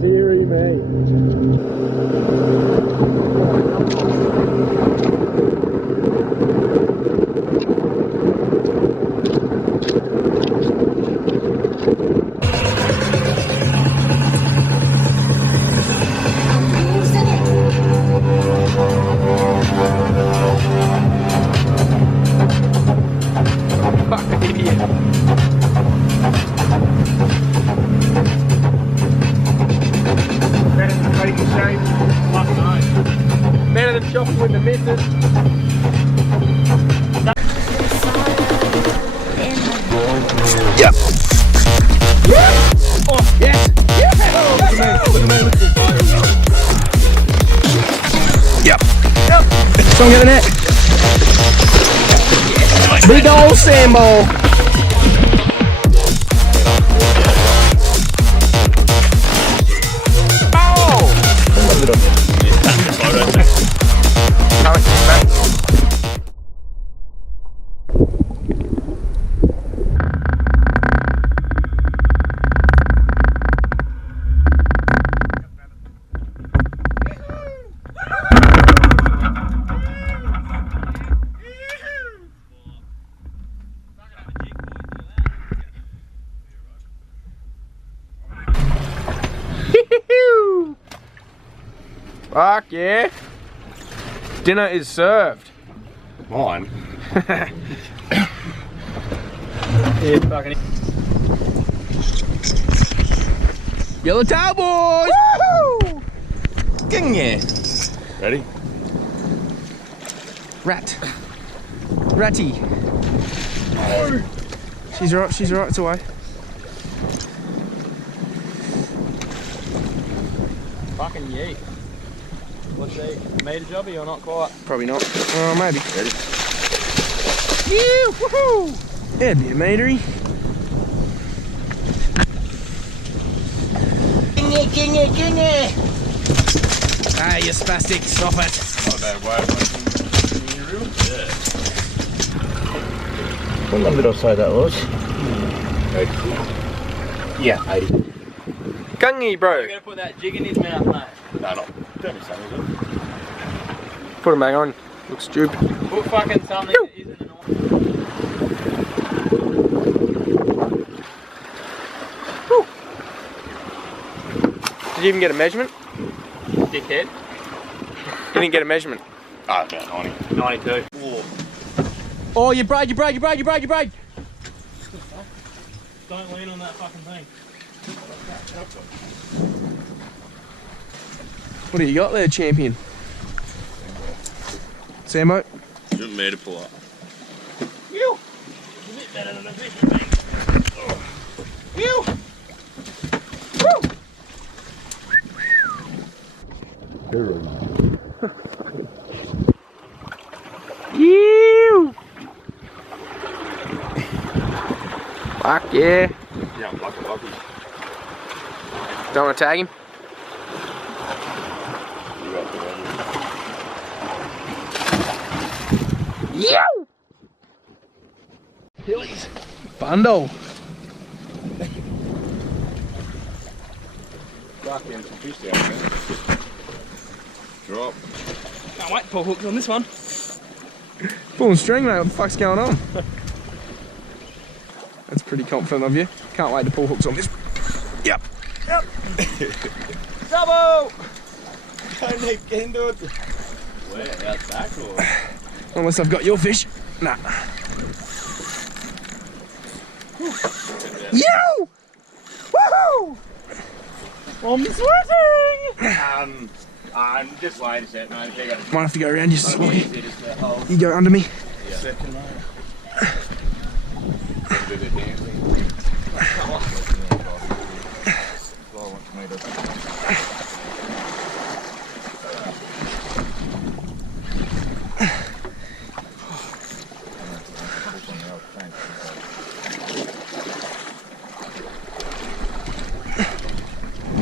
dearie me. Fucking idiot. Better than crazy shame. Fuck no. Better than shopping with the missus. Yep. Yeah. Oh, yes. Yeah. Look at me. Yep. Yep. Don't get the net. Big old sambo. Fuck yeah. Dinner is served. Mine. Yeah, fucking. Yellow towel boys! Woohoo! Gang yeah. Ready? Rat. Ratty. Oh. She's alright, it's away. Fucking yeet. What's he? Made a jobby or not quite? Probably not. Oh, maybe. Ready? Yeah, woohoo! That'd be a meatery. Gingy! Ah, you spastic, stop it. Not a bad way of making your reel. Yeah. What number did I say that was? 80. Yeah, 80. Gungy, bro. You're gonna put that jig in his mouth, mate. No, not. Don't be saying it. Put him back on. Looks stupid. Put fucking something that isn't annoying. Did you even get a measurement? Dickhead. You didn't get a measurement. Ah, about 90. 92. Whoa. Oh, you brake! Don't lean on that fucking thing. What do you got there, champion? Sambo? Didn't mean to pull up. You! It's a bit better than a fishing thing. You! You! Fuck yeah. Yeah, lucky. Don't want to tag him? You got the ready. Yow! Hillies. Bundle. Fucking some fish down there. Drop. Can't wait to pull hooks on this one. Pulling string, mate. What the fuck's going on? That's pretty confident of you. Can't wait to pull hooks on this. Yep. Double! Get into it. Where? Out back or? Unless I've got your fish. Nah. Yo! Woohoo! I'm sweating! I'm just waiting a sec, mate. If you got Might have to go around just slightly. just hold. You go under me. Yeah. Second, mate. A bit of dancing.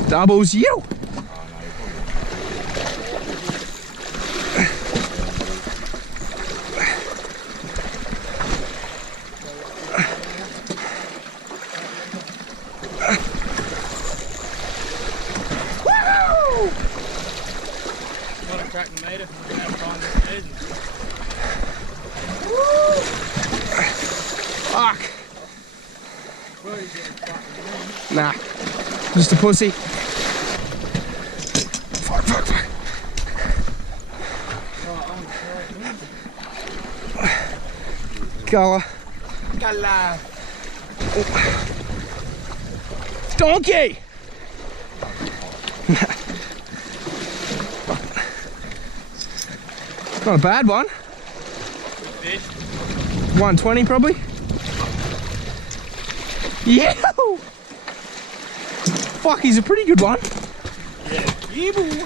Doubles you. track the meter for our time this season. Fuck. Nah. Just a pussy. Fuck, fuck, fuck. Gala. Gala. Donkey! Not a bad one. Fish. 120 probably. Yeah! Fuck, he's a pretty good one. Yeah. Yeah, boy.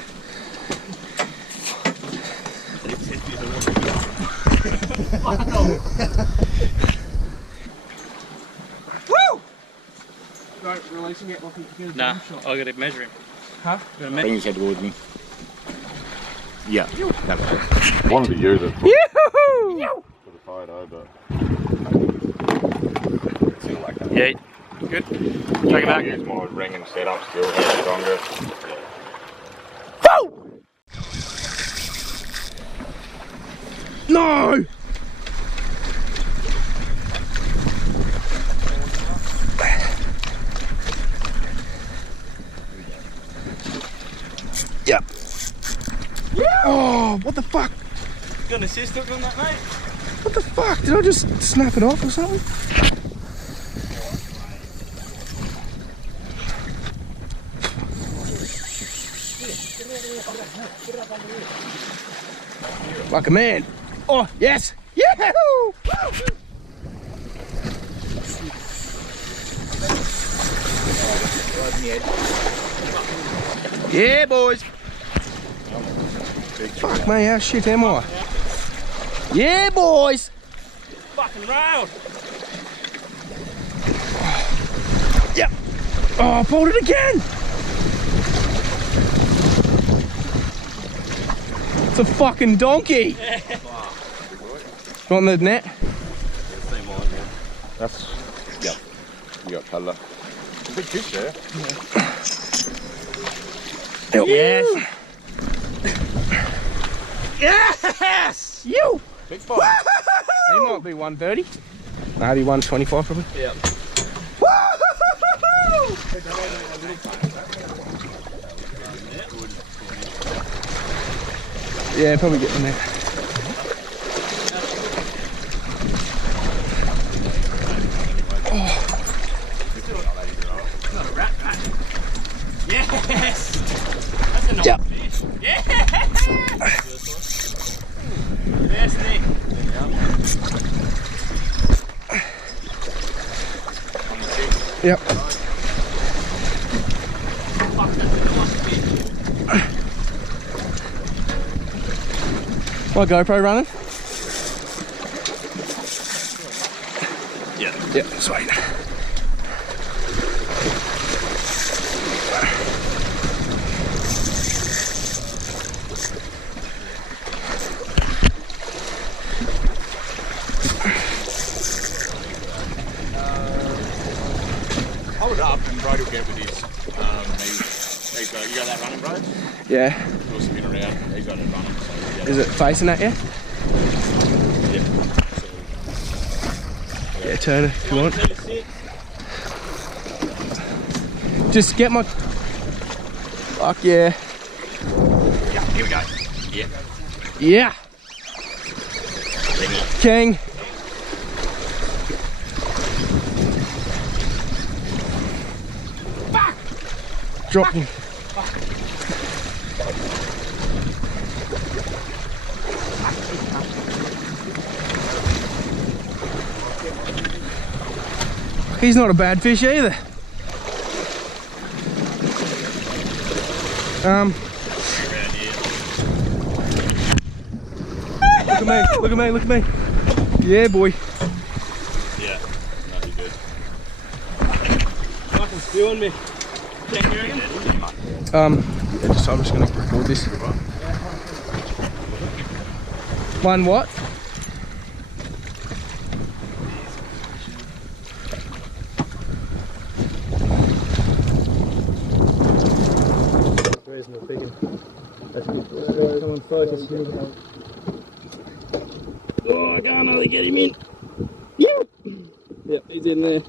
Woo! Right, releasing it like you can. Nah, I gotta measure him. Huh? Gotta Bring measure. his head towards me. Yeah, that's it. Wanted to use it for Yoo-hoo! the photo, but Still like that. Yeah. Good. Check it I out. use my ring and setup still a stronger. Woo! No! Yep. Oh, what the fuck? Got an assist hook on that, mate? What the fuck? Did I just snap it off or something? Like a man. Oh, yes. Yahoo! Yeah, boys. Fuck me, how shit am I? Yeah, boys. Fucking round. Yep. Oh, I pulled it again. It's a fucking donkey. On the net. That's, yep, you got colour. Big fish there. Yes. Yes. You. Big fish. He might be 130. Maybe 125 probably. Yeah. Yeah, probably getting there. Not a rat. Yes. That's a nice Yep. fish. Yes. Best thing. Yep. Fuck, that's a nice fish. My GoPro running? Yeah. Yep, sweet. Hold it up and Brody will get with his, he's got, you got that running, Brody? Yeah. He'll spin around, he's got it running. So yeah. Is it facing at you? Yeah. Yeah, turn it if you want. Just get my... Fuck yeah. Yeah, here we go. Yeah. Yeah. King. Drop him. He's not a bad fish either. Look at me, look at me, look at me. Yeah, boy. Yeah. No, you're good. Fucking spewing me. Check you reckon? Yeah, just, I'm just gonna record this. One what? Where's the big one? That's good. on focus. Here we go. Oh, I can't really get him in. Yep, he's in there.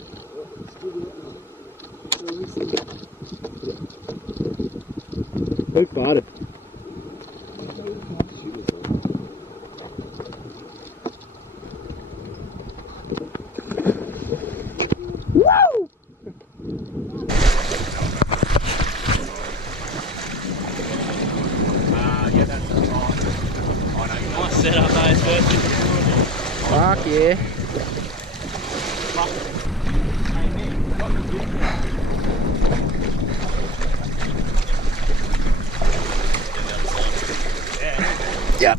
Who farted? Woo! Yeah, that's the right. Nice setup, mate. Fuck yeah. Yep.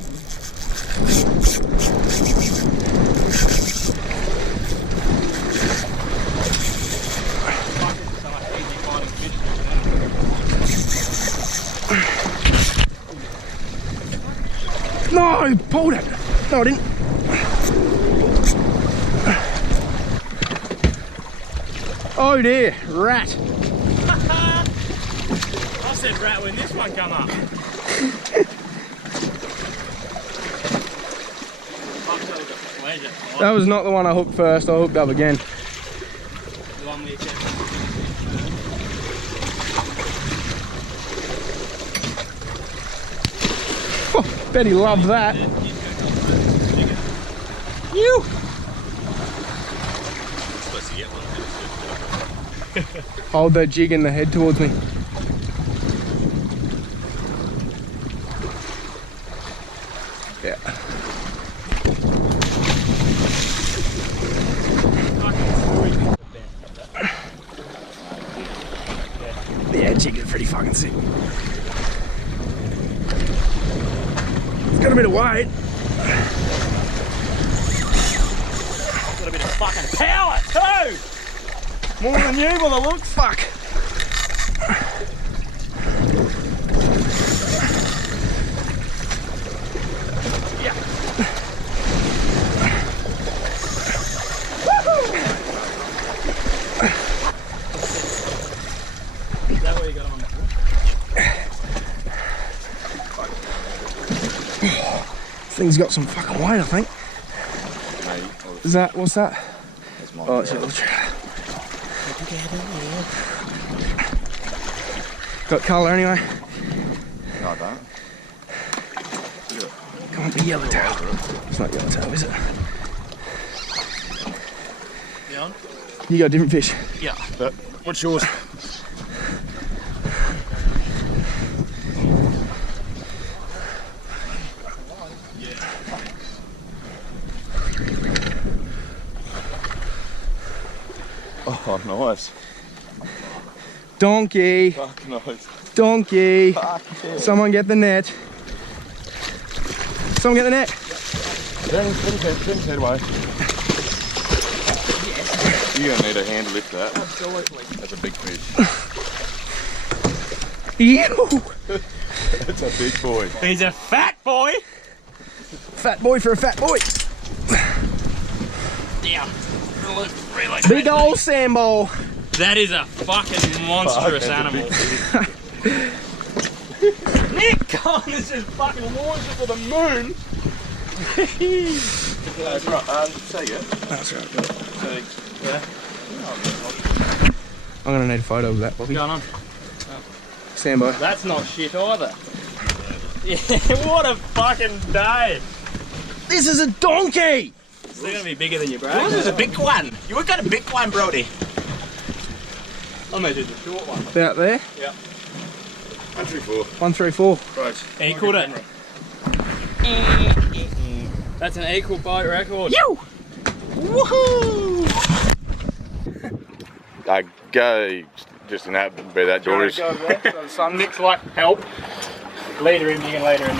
No, I pulled it. No, I didn't. Oh dear, rat. I said rat when this one come up. That was not the one I hooked first. I hooked up again. The one where you kept. Oh, bet he loved that. You. Supposed to get one. Hold that jig in the head towards me. Yeah. Yeah, jig is pretty fucking sick. It's got a bit of weight. Got a bit of fucking power too! More than you by the look. Fuck. Yeah. Is that where you got him on the floor? This thing's got some fucking weight, I think. Is that, what's that? Oh, it's a little trailer. Got colour anyway? No, I don't. Come on, the yellowtail. It's not yellowtail, is it? You on? You got a different fish? Yeah. What's yours? Oh, nice. Donkey. Fuck nice. Donkey. Fuck yeah. Someone get the net. Someone get the net. Turn his head away. You're going to need a hand to lift that. Absolutely. That's a big fish. Ew. That's a big boy. He's a fat boy! Fat boy for a fat boy. Down. Really Big old sambo. That is a fucking monstrous Fuck, animal. Nick Collins is just fucking launching for the moon. That's right. Say it. That's right. Yeah. I'm gonna need a photo of that, Bobby. What's going on? Sambo. That's not shit either. Yeah, what a fucking day. This is a donkey. They're gonna be bigger than your bro. This is a big one. You got a big one, Brody. I measured the short one. About there. Yeah. 134. 134. Right. Equaled it. That's an equal boat record. You. Woohoo! Go just in that where that door is. Go there, so the sun Nick's like help. Later in, you can later in.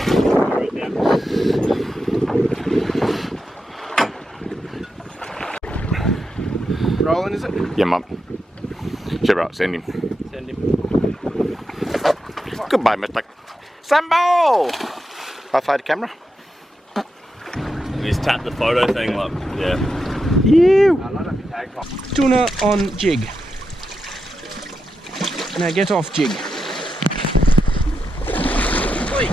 Rolling, is it? Yeah, mum. Sure, right, send him. Send him. Goodbye, Mr. Sambo! High five the camera. You just tap the photo thing like, yeah. You. Tuna on jig. Now get off jig. Wait.